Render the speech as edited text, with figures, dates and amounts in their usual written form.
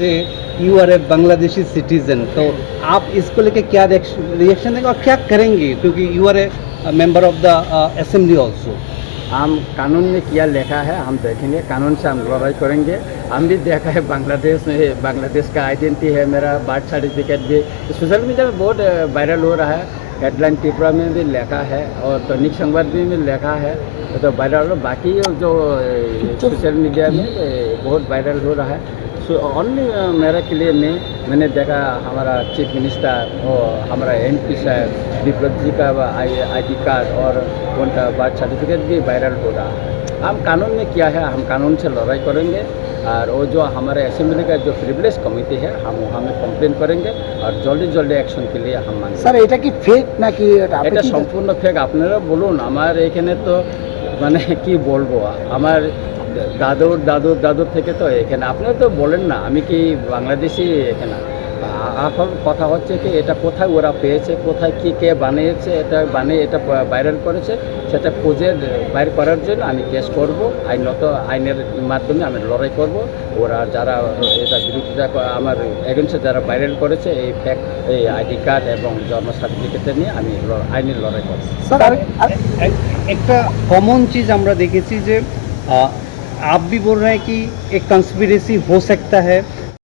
J you are a Bangladeshi citizen, तो आप इसको लेके क्या रिएक्शन देंगे और क्या करेंगे, क्योंकि you are a member of the assembly also. हम कानून में क्या लिखा है हम देखेंगे, कानून से हम लड़ाई करेंगे। हम भी देखा है बांग्लादेश में, बांग्लादेश का आइडेंटिटी है मेरा, बर्थ सर्टिफिकेट भी सोशल मीडिया में बहुत वायरल हो रहा है। हेडलाइन त्रिपुरा में भी लिखा है और दैनिक संवाद में लिखा है, तो वायरल हो। बाकी जो सोशल मीडिया में बहुत वायरल हो रहा है। ओनली मेरा के लिए मैंने देखा हमारा चीफ मिनिस्टर और हमारा MP साहब विप्लव जी का ID कार्ड और उनका बर्थ सर्टिफिकेट भी वायरल हो रहा है। हम कानून में क्या है, हम कानून से लड़ाई करेंगे और वो जो हमारे असेंबली का जो प्रिविलेज कमिटी है हम वहाँ में कंप्लेन करेंगे और जल्दी एक्शन के लिए हम मांगेंगे। স্যার এটা কি ফেক নাকি এটা সম্পূর্ণ ফেক। আপনারা বলুন, আমার এখানে তো মানে কি বলবো, আমার দাদুর থেকে তো এখানে আপনারা তো বলেন না আমি কি বাংলাদেশি এখানে। এখন কথা হচ্ছে কি এটা কোথায় ওরা পেয়েছে, কোথায় কি কে বানিয়েছে, এটা বানিয়ে এটা ভাইরাল করেছে, সেটা খুঁজে বাইর করার জন্য আমি কেস করব। আইনের মাধ্যমে আমি লড়াই করব। ওরা যারা এটা বিরোধিতা আমার এগেন্সে যারা ভাইরাল করেছে এই ফেক এই ID कार्ड এবং জন্ম সার্টিফিকেটে নিয়ে আমি আইনের লড়াই করব। স্যার একটা कॉमन चीज़ আমরা দেখেছি যে आप भी बोल रहे हैं कि एक कंस्पिरेसी हो सकता है